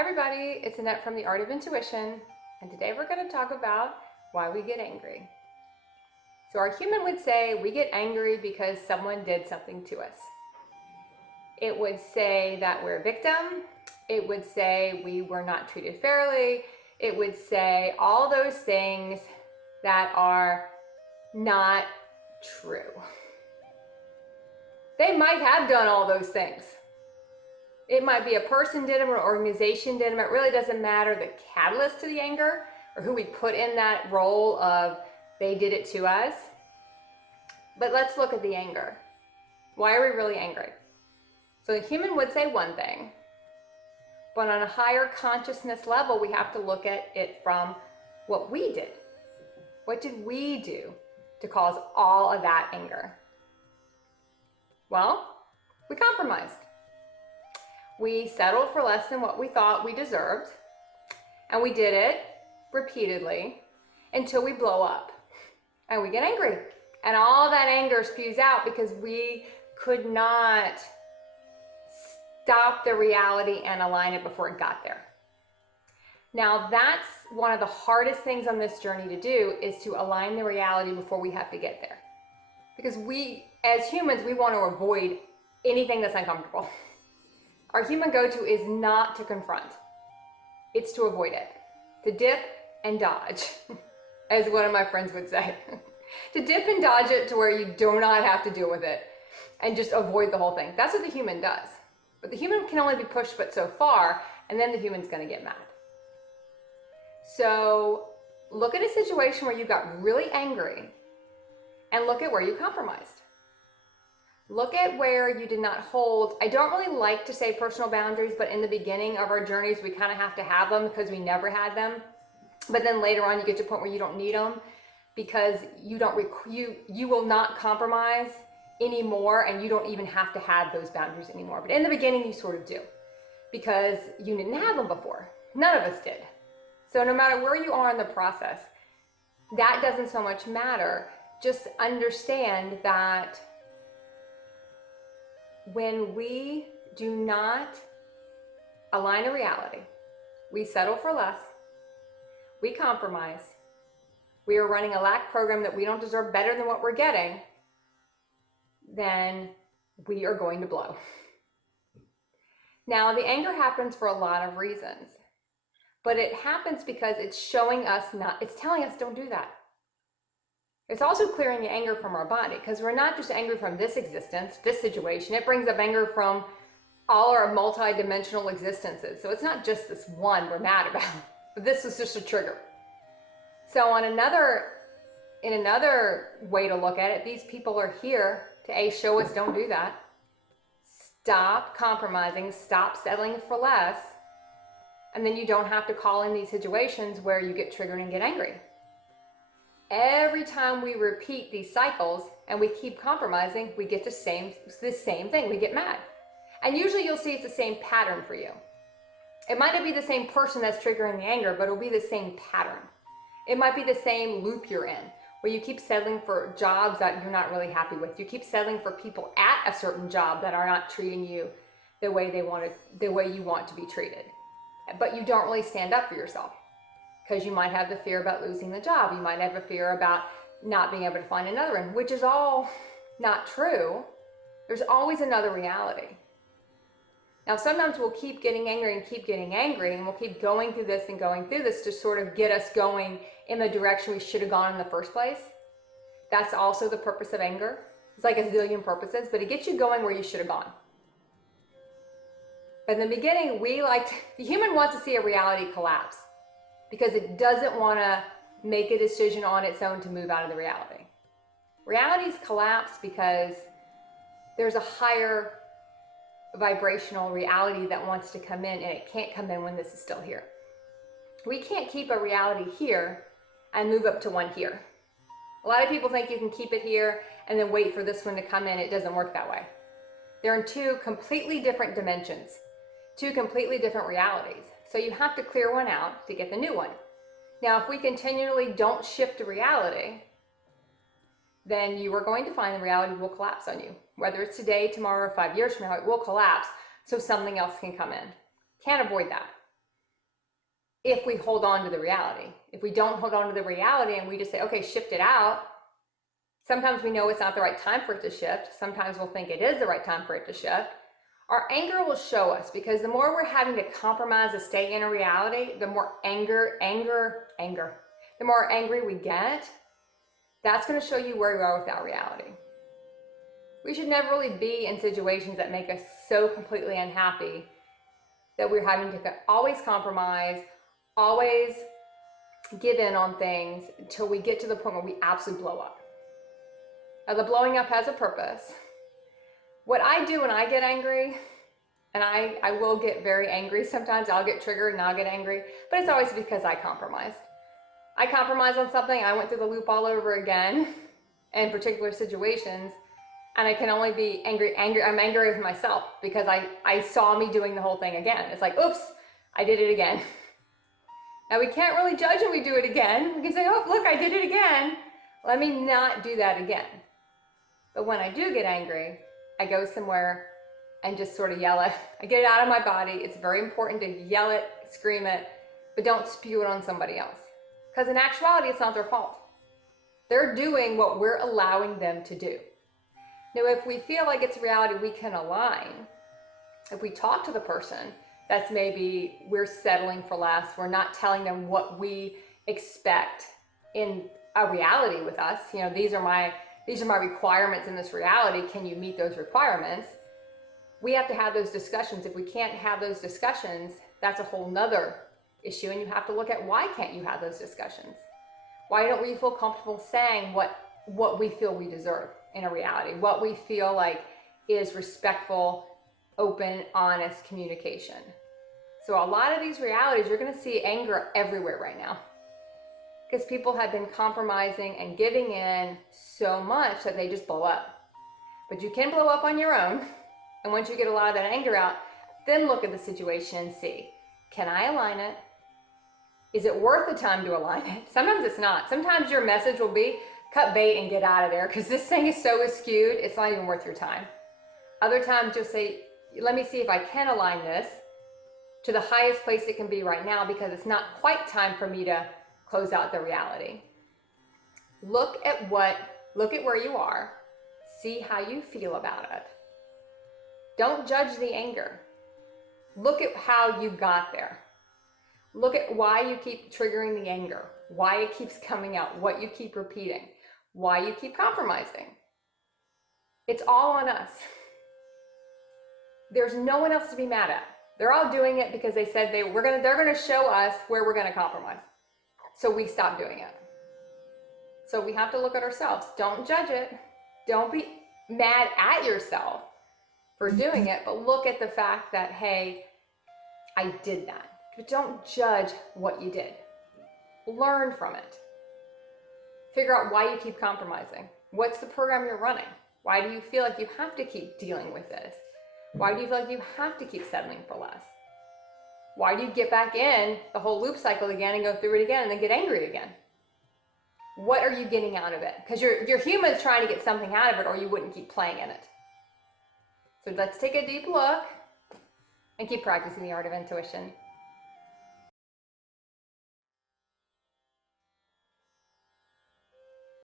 Hi everybody, it's Annette from The Art of Intuition, and today we're going to talk about why we get angry. So our human would say we get angry because someone did something to us. It would say that we're a victim. It would say we were not treated fairly. It would say all those things that are not true. They might have done all those things. It might be a person did them or an organization did them. It really doesn't matter the catalyst to the anger or who we put in that role of they did it to us. But let's look at the anger. Why are we really angry? So the human would say one thing, but on a higher consciousness level, we have to look at it from what we did. What did we do to cause all of that anger? Well, we compromised. We settled for less than what we thought we deserved, and we did it repeatedly until we blow up and we get angry. And all that anger spews out because we could not stop the reality and align it before it got there. Now, that's one of the hardest things on this journey to do, is to align the reality before we have to get there. Because we, as humans, we want to avoid anything that's uncomfortable. Our human go-to is not to confront. It's to avoid it. To dip and dodge, as one of my friends would say. To dip and dodge it to where you do not have to deal with it and just avoid the whole thing. That's what the human does. But the human can only be pushed but so far, and then the human's gonna get mad. So look at a situation where you got really angry and look at where you compromised. Look at where you did not hold. I don't really like to say personal boundaries, but in the beginning of our journeys, we kind of have to have them because we never had them. But then later on, you get to a point where you don't need them because you will not compromise anymore, and you don't even have to have those boundaries anymore. But in the beginning, you sort of do because you didn't have them before. None of us did. So no matter where you are in the process, that doesn't so much matter. Just understand that when we do not align a reality, we settle for less, we compromise, we are running a lack program that we don't deserve better than what we're getting, then we are going to blow. Now, the anger happens for a lot of reasons, but it happens because it's showing us it's telling us don't do that. It's also clearing the anger from our body, because we're not just angry from this existence, this situation. It brings up anger from all our multi-dimensional existences. So it's not just this one we're mad about, but this is just a trigger. So in another way to look at it, these people are here to show us don't do that. Stop compromising, stop settling for less, and then you don't have to call in these situations where you get triggered and get angry. Every time we repeat these cycles and we keep compromising, we get the same thing. We get mad. And usually you'll see it's the same pattern for you. It might not be the same person that's triggering the anger, but it'll be the same pattern. It might be the same loop you're in, where you keep settling for jobs that you're not really happy with. You keep settling for people at a certain job that are not treating you the way you want to be treated. But you don't really stand up for yourself, because you might have the fear about losing the job. You might have a fear about not being able to find another one, which is all not true. There's always another reality. Now, sometimes we'll keep getting angry and keep getting angry, and we'll keep going through this and going through this to sort of get us going in the direction we should have gone in the first place. That's also the purpose of anger. It's like a zillion purposes, but it gets you going where you should have gone. But in the beginning, the human wants to see a reality collapse, because it doesn't want to make a decision on its own to move out of the reality. Realities collapse because there's a higher vibrational reality that wants to come in, and it can't come in when this is still here. We can't keep a reality here and move up to one here. A lot of people think you can keep it here and then wait for this one to come in. It doesn't work that way. They're in two completely different dimensions, two completely different realities. So you have to clear one out to get the new one. Now, if we continually don't shift to reality, then you are going to find the reality will collapse on you. Whether it's today, tomorrow, or 5 years from now, it will collapse so something else can come in. Can't avoid that. if we hold on to the reality. If we don't hold on to the reality and we just say, okay, shift it out, sometimes we know it's not the right time for it to shift. Sometimes we'll think it is the right time for it to shift. Our anger will show us, because the more we're having to compromise to stay in a reality, the more the more angry we get. That's going to show you where you are with that reality. We should never really be in situations that make us so completely unhappy that we're having to always compromise, always give in on things until we get to the point where we absolutely blow up. Now, the blowing up has a purpose. What I do when I get angry, and I will get very angry sometimes, I'll get triggered and I'll get angry, but it's always because I compromised. I compromised on something, I went through the loop all over again in particular situations, and I can only be angry. I'm angry with myself because I saw me doing the whole thing again. It's like, oops, I did it again. Now, we can't really judge when we do it again. We can say, oh, look, I did it again. Let me not do that again. But when I do get angry, I go somewhere and just sort of yell it. I get it out of my body. It's very important to yell it, scream it, but don't spew it on somebody else. Because in actuality, it's not their fault. They're doing what we're allowing them to do. Now, if we feel like it's reality, we can align. If we talk to the person, that's maybe we're settling for less. We're not telling them what we expect in a reality with us. You know, these are my requirements in this reality. Can you meet those requirements? We have to have those discussions. If we can't have those discussions, that's a whole nother issue. And you have to look at, why can't you have those discussions? Why don't we feel comfortable saying what we feel we deserve in a reality? What we feel like is respectful, open, honest communication. So a lot of these realities, you're going to see anger everywhere right now, because people have been compromising and giving in so much that they just blow up. But you can blow up on your own. And once you get a lot of that anger out, then look at the situation and see, can I align it? Is it worth the time to align it? Sometimes it's not. Sometimes your message will be, cut bait and get out of there, because this thing is so skewed, it's not even worth your time. Other times you'll say, let me see if I can align this to the highest place it can be right now, because it's not quite time for me to close out the reality. Look at where you are, see how you feel about it. Don't judge the anger. Look at how you got there. Look at why you keep triggering the anger, why it keeps coming out, what you keep repeating, why you keep compromising. It's all on us. There's no one else to be mad at. They're all doing it because they said they're gonna show us where we're gonna compromise. So we stop doing it. So we have to look at ourselves. Don't judge it. Don't be mad at yourself for doing it, but look at the fact that, hey, I did that. But don't judge what you did. Learn from it. Figure out why you keep compromising. What's the program you're running? Why do you feel like you have to keep dealing with this? Why do you feel like you have to keep settling for less? Why do you get back in the whole loop cycle again and go through it again and then get angry again? What are you getting out of it? Because your human's trying to get something out of it, or you wouldn't keep playing in it. So let's take a deep look and keep practicing the art of intuition.